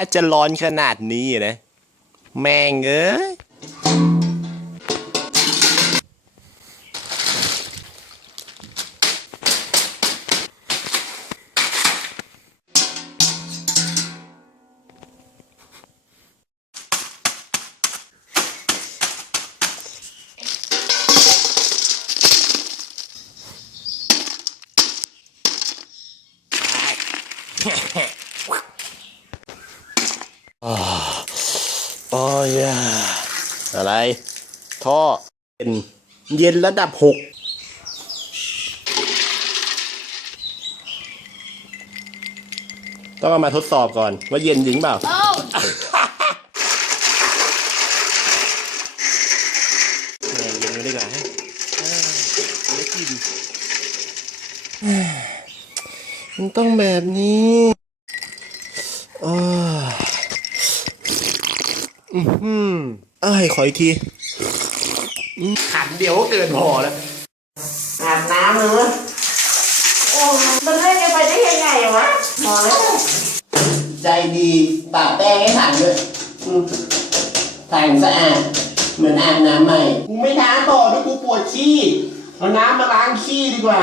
ถ้าจะร้อนขนาดนี้นะ แม่งเอ้ย โอ้ยอะไร ท่อเย็นเย็นระดับหกต้องเอามาทดสอบก่อน ว่าเย็นจริงเปล่าแม่เย็นดีกว่าฮะเออไม่กินเอ้ยมันต้องแบบนี้โอ้ยอื อหือเอ้ยขออีกทีอืมขันเดียวก็เกินพอแล้วอาบน้ำเลยวะโอ้มันเล่นกันไปได้ยังไงวะพอแล้วใจดีปะแป้งให้ถังด้วยอืมถังสะอาด เหมือนอาบน้ำใหม่ กูไม่น้ำต่อด้วยกูปวดขี้ เอาน้ำมาล้างขี้ดีกว่า